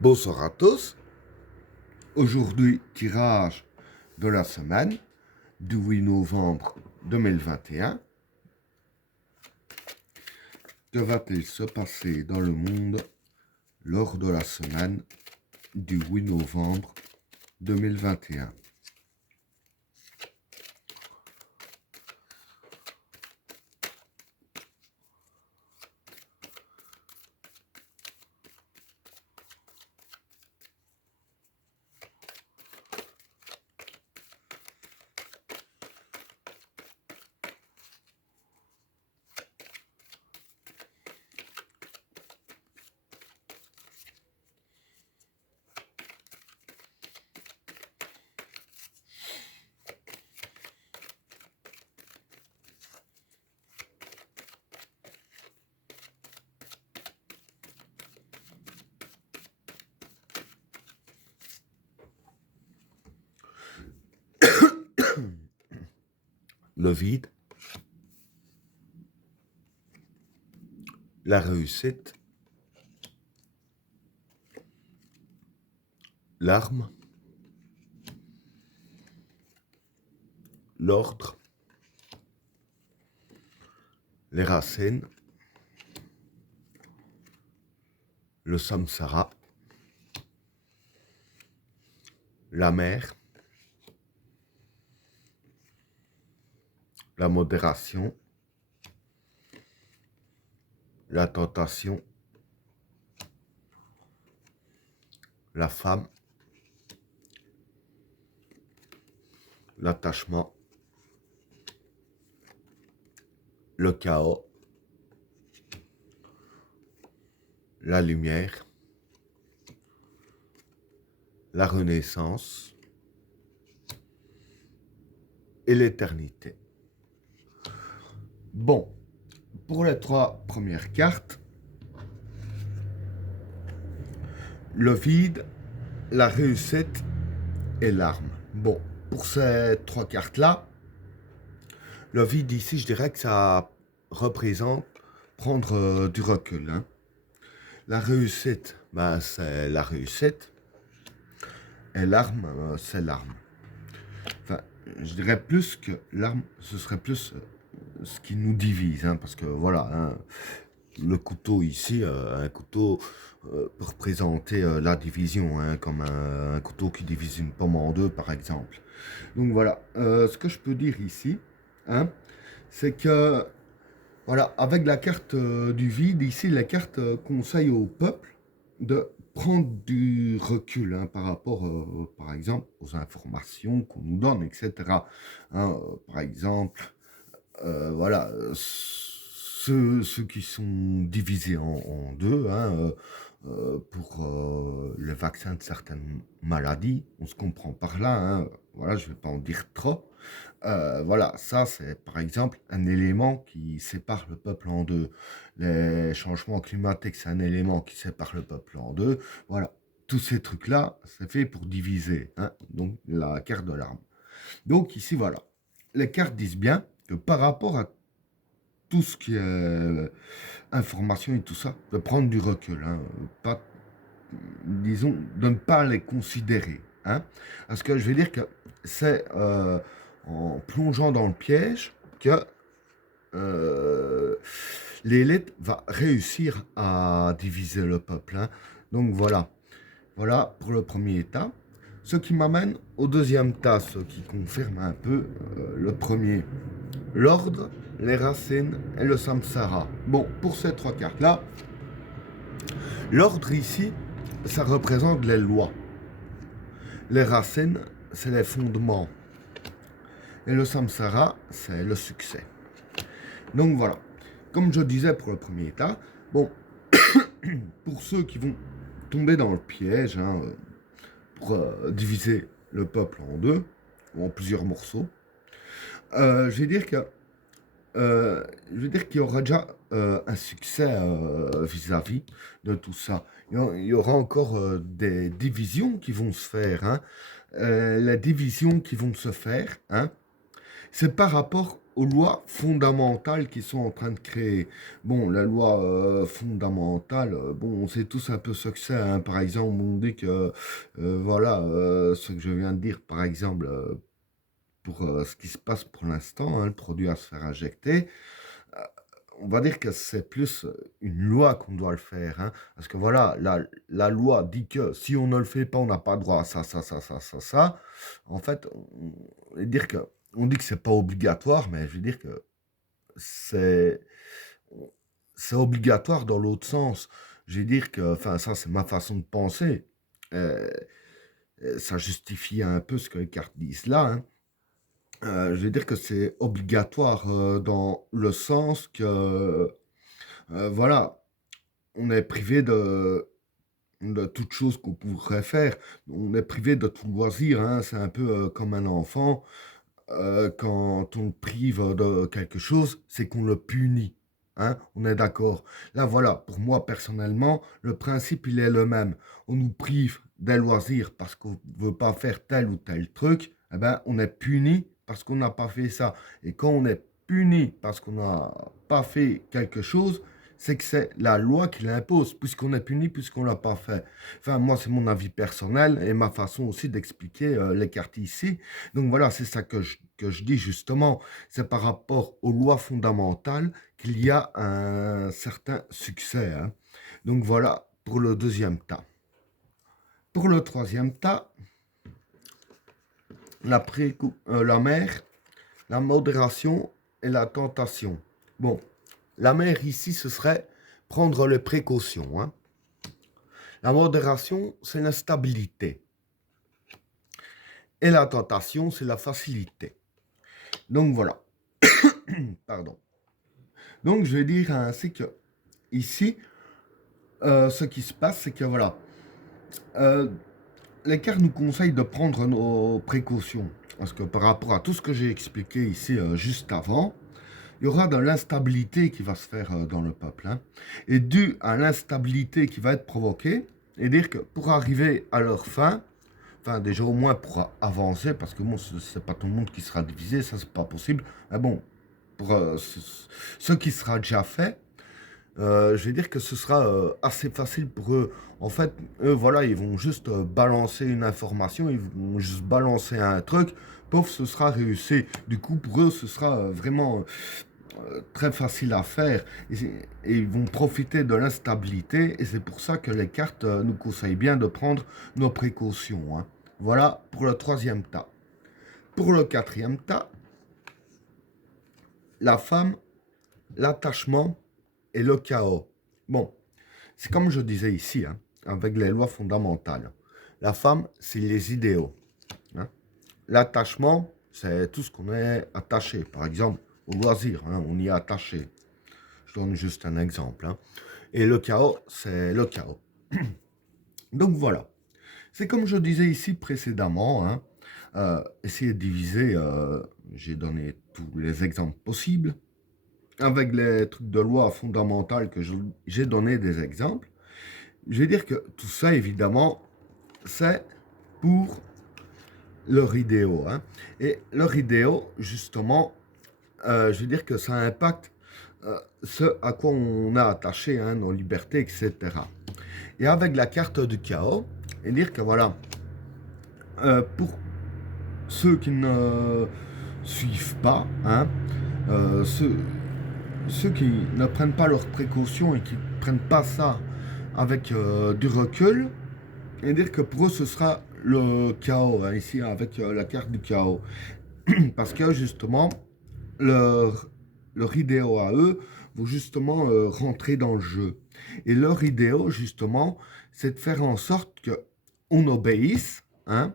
Bonsoir à tous. Aujourd'hui, tirage de la semaine du 8 novembre 2021. Que va-t-il se passer dans le monde lors de la semaine du 8 novembre 2021? Le vide, la réussite, l'arme, l'ordre, les racines, le samsara, la mer, la modération, la tentation, la femme, l'attachement, le chaos, la lumière, la renaissance et l'éternité. Bon, pour les trois premières cartes, le vide, la réussite et l'arme. Bon, pour ces trois cartes-là, le vide ici, je dirais que ça représente prendre du recul. Hein. La réussite, ben, c'est la réussite. Et l'arme, c'est l'arme. Enfin, je dirais plus que l'arme, ce serait plus ce qui nous divise. Hein, parce que voilà, hein, le couteau ici, un couteau peut représenter la division, hein, comme un couteau qui divise une pomme en deux, par exemple. Donc voilà, ce que je peux dire ici, hein, c'est que, voilà, avec la carte du vide, ici, la carte conseille au peuple de prendre du recul hein, par rapport, par exemple, aux informations qu'on nous donne, etc. Hein, par exemple, voilà, ceux qui sont divisés en deux, hein, pour le vaccin de certaines maladies, on se comprend par là, hein, voilà, je ne vais pas en dire trop. Voilà, ça c'est par exemple un élément qui sépare le peuple en deux. Les changements climatiques, c'est un élément qui sépare le peuple en deux. Voilà, tous ces trucs-là, c'est fait pour diviser, hein, donc la carte de l'arme. Donc ici, voilà, les cartes disent bien que par rapport à tout ce qui est information et tout ça, de prendre du recul, hein, pas, disons, de ne pas les considérer. Hein, parce que je vais dire que c'est en plongeant dans le piège que l'élite va réussir à diviser le peuple. Hein. Donc voilà, voilà pour le premier état. Ce qui m'amène au deuxième tas, ce qui confirme un peu le premier. L'ordre, les racines et le samsara. Bon, pour ces trois cartes-là, l'ordre ici, ça représente les lois. Les racines, c'est les fondements. Et le samsara, c'est le succès. Donc voilà. Comme je disais pour le premier état, bon, pour ceux qui vont tomber dans le piège, hein, pour diviser le peuple en deux, ou en plusieurs morceaux, je vais dire que je veux dire qu'il y aura déjà un succès vis-à-vis de tout ça. Il y aura encore des divisions qui vont se faire. Hein. Les divisions qui vont se faire, hein, c'est par rapport aux lois fondamentales qu'ils sont en train de créer. Bon, la loi fondamentale, bon, on sait tous un peu ce que c'est, hein. Par exemple, on dit que, voilà, ce que je viens de dire, par exemple, pour ce qui se passe pour l'instant, hein, le produit à se faire injecter, euh, on va dire que c'est plus une loi qu'on doit le faire, hein, parce que voilà, la loi dit que si on ne le fait pas, on n'a pas droit à ça, ça, ça, ça, ça, ça. En fait, on, dire que, on dit que c'est pas obligatoire, mais je veux dire que c'est c'est obligatoire dans l'autre sens. Je veux dire que, enfin, ça, c'est ma façon de penser. Euh, Ça justifie un peu ce que les cartes disent là, hein. Je veux dire que c'est obligatoire dans le sens que, voilà, on est privé de toute chose qu'on pourrait faire. On est privé de tout loisir, hein. C'est un peu comme un enfant. Quand on le prive de quelque chose, c'est qu'on le punit. Hein, on est d'accord. Là, voilà, pour moi, personnellement, le principe, il est le même. On nous prive des loisirs parce qu'on ne veut pas faire tel ou tel truc. Eh ben, on est puni parce qu'on n'a pas fait ça. Et quand on est puni parce qu'on n'a pas fait quelque chose, c'est que c'est la loi qui l'impose, puisqu'on est puni, puisqu'on ne l'a pas fait. Enfin, moi, c'est mon avis personnel et ma façon aussi d'expliquer les cartes ici. Donc voilà, c'est ça que je dis justement. C'est par rapport aux lois fondamentales qu'il y a un certain succès, hein. Donc voilà pour le deuxième tas. Pour le troisième tas, la mer, la modération et la tentation. Bon, la mer ici, ce serait prendre les précautions, hein. La modération, c'est la stabilité. Et la tentation, c'est la facilité. Donc voilà. Pardon. Donc je vais dire ainsi que ici, ce qui se passe, c'est que voilà, euh, les cartes nous conseillent de prendre nos précautions. Parce que par rapport à tout ce que j'ai expliqué ici juste avant, il y aura de l'instabilité qui va se faire dans le peuple, hein. Et dû à l'instabilité qui va être provoquée, et dire que pour arriver à leur fin, enfin déjà au moins pour avancer, parce que bon, c'est pas tout le monde qui sera divisé, ça c'est pas possible. Mais bon, pour ce qui sera déjà fait, je vais dire que ce sera assez facile pour eux. En fait, eux, voilà, ils vont juste balancer une information, ils vont juste balancer un truc, pof, ce sera réussi. Du coup, pour eux, ce sera vraiment très facile à faire. Et ils vont profiter de l'instabilité, et c'est pour ça que les cartes nous conseillent bien de prendre nos précautions, hein. Voilà pour le troisième tas. Pour le quatrième tas, la femme, l'attachement et le chaos. Bon, c'est comme je disais ici, hein, avec les lois fondamentales. La femme, c'est les idéaux, hein. L'attachement, c'est tout ce qu'on est attaché. Par exemple, au loisir, hein, on y est attaché. Je donne juste un exemple, hein. Et le chaos, c'est le chaos. Donc voilà. C'est comme je disais ici précédemment, hein, essayer de diviser, j'ai donné tous les exemples possibles. Avec les trucs de loi fondamentales que j'ai donné des exemples, je vais dire que tout ça, évidemment, c'est pour leur idéaux, hein. Et leur idéaux, justement, je veux dire que ça impacte ce à quoi on a attaché, hein, nos libertés, etc. Et avec la carte du chaos, et dire que voilà, pour ceux qui ne suivent pas, hein, ceux, ceux qui ne prennent pas leurs précautions et qui ne prennent pas ça avec du recul, et dire que pour eux ce sera le chaos, hein, ici avec la carte du chaos. Parce que justement, leur, leur idéal à eux vont justement rentrer dans le jeu. Et leur idéal, justement, c'est de faire en sorte qu'on obéisse, hein,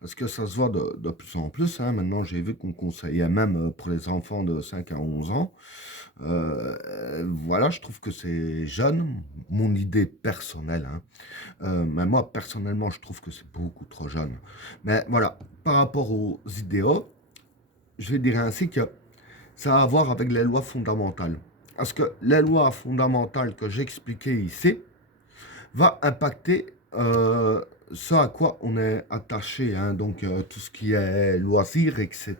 parce que ça se voit de plus en plus, hein. Maintenant, j'ai vu qu'on conseillait même pour les enfants de 5 à 11 ans. Voilà, je trouve que c'est jeune, mon idée personnelle, hein. Mais moi, personnellement, je trouve que c'est beaucoup trop jeune. Mais voilà, par rapport aux idéaux, je vais dire ainsi que ça a à voir avec les lois fondamentales. Parce que les lois fondamentales que j'expliquais ici va impacter ce à quoi on est attaché, hein, donc tout ce qui est loisirs, etc.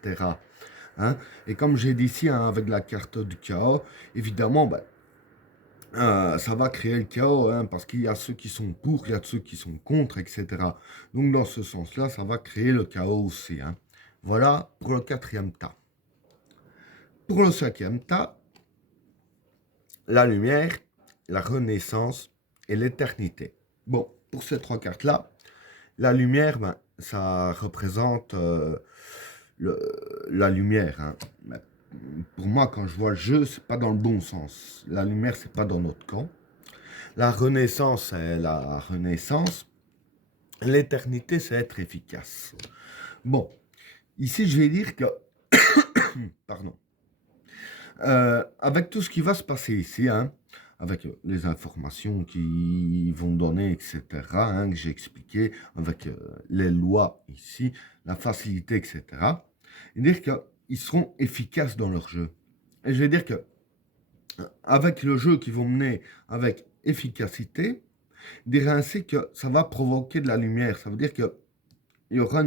hein. Et comme j'ai dit ici, hein, avec la carte du chaos, évidemment, ben, ça va créer le chaos, hein, parce qu'il y a ceux qui sont pour, il y a ceux qui sont contre, etc. Donc dans ce sens-là, ça va créer le chaos aussi, hein. Voilà pour le quatrième tas. Pour le cinquième tas, la lumière, la renaissance et l'éternité. Bon, pour ces trois cartes-là, la lumière, ben, ça représente la lumière, hein. Ben, pour moi, quand je vois le jeu, c'est pas dans le bon sens. La lumière, c'est pas dans notre camp. La renaissance, c'est la renaissance. L'éternité, c'est être efficace. Bon, ici, je vais dire que, pardon, avec tout ce qui va se passer ici, hein, avec les informations qui vont donner, etc., hein, que j'ai expliqué, avec les lois ici, la facilité, etc., et dire qu'ils seront efficaces dans leur jeu. Et je vais dire que, avec le jeu qu'ils vont mener avec efficacité, dire ainsi que ça va provoquer de la lumière. Ça veut dire qu'il y aura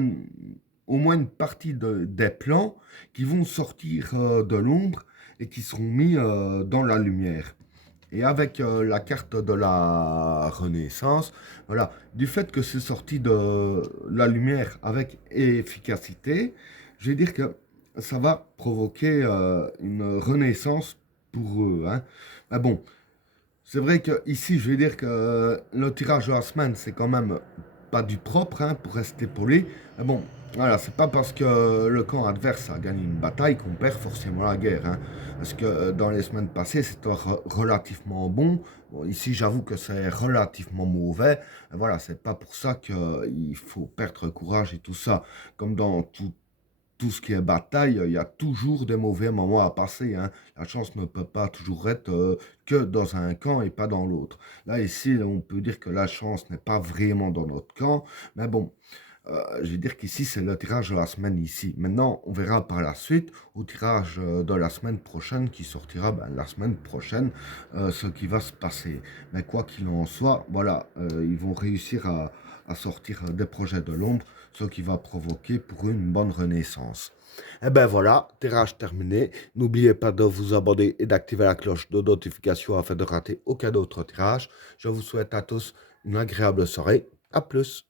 au moins une partie des plans qui vont sortir de l'ombre et qui seront mis dans la lumière. Et avec la carte de la Renaissance, voilà, du fait que c'est sorti de la lumière avec efficacité, je vais dire que ça va provoquer une renaissance pour eux, hein. Mais bon, c'est vrai que ici, je vais dire que le tirage de la semaine, c'est quand même pas du propre, hein, pour rester poli. Mais bon, voilà, c'est pas parce que le camp adverse a gagné une bataille qu'on perd forcément la guerre, hein. Parce que dans les semaines passées, c'était relativement bon. Bon, ici, j'avoue que c'est relativement mauvais. Et voilà, c'est pas pour ça qu'il faut perdre courage et tout ça. Comme dans tout ce qui est bataille, il y a toujours des mauvais moments à passer, hein. La chance ne peut pas toujours être que dans un camp et pas dans l'autre. Là, ici, on peut dire que la chance n'est pas vraiment dans notre camp, mais bon, je vais dire qu'ici, c'est le tirage de la semaine ici. Maintenant, on verra par la suite, au tirage de la semaine prochaine, qui sortira ben, la semaine prochaine, ce qui va se passer. Mais quoi qu'il en soit, voilà, ils vont réussir à sortir des projets de l'ombre, ce qui va provoquer pour eux une bonne renaissance. Et ben voilà, tirage terminé. N'oubliez pas de vous abonner et d'activer la cloche de notification afin de rater aucun autre tirage. Je vous souhaite à tous une agréable soirée. À plus.